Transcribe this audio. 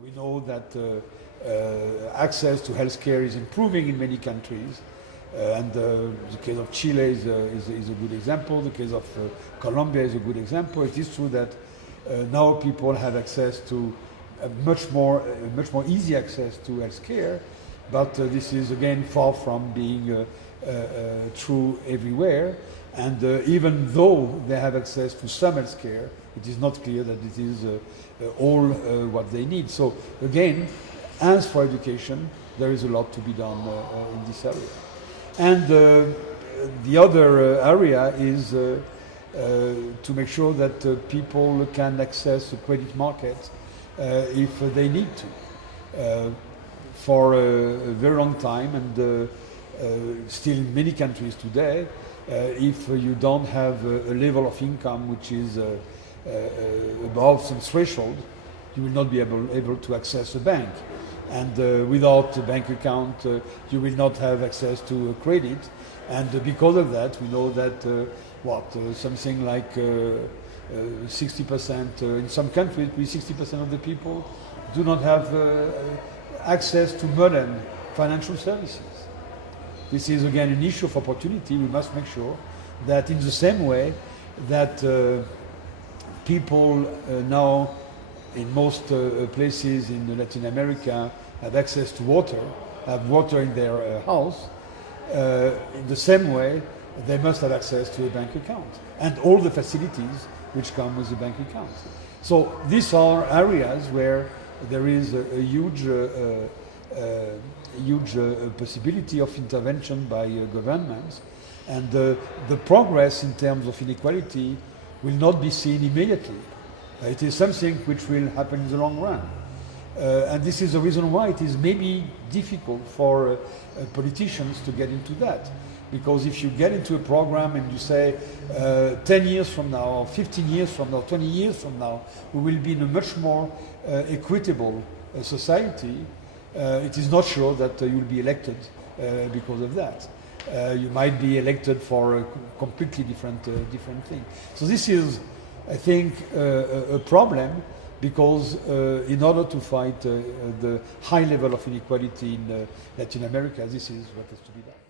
We know that access to healthcare is improving in many countries, and the case of Chile is a good example. The case of Colombia is a good example. It is true that now people have access to much more easy access to healthcare, but this is again far from being true everywhere. And even though they have access to some healthcare, it is not clear that it is all what they need. So again, as for education, there is a lot to be done in this area. And the other area is to make sure that people can access the credit market if they need to. For a very long time, and still in many countries today, if you don't have a level of income which is above some threshold, you will not be able to access a bank. And without a bank account, you will not have access to a credit. And because of that, we know that something like 60%, in some countries, 60% of the people do not have access to modern financial services. This is again an issue of opportunity. We must make sure that in the same way that people now in most places in Latin America have access to water, have water in their house, in the same way they must have access to a bank account and all the facilities which come with a bank account. So these are areas where there is a huge possibility of intervention by governments, and the progress in terms of inequality will not be seen immediately. It is something which will happen in the long run. And this is the reason why it is maybe difficult for politicians to get into that. Because if you get into a program and you say 10 years from now, 15 years from now, 20 years from now, we will be in a much more equitable society, it is not sure that you'll be elected because of that. You might be elected for a completely different thing. So this is, I think, a problem, because in order to fight the high level of inequality in Latin America, this is what has to be done.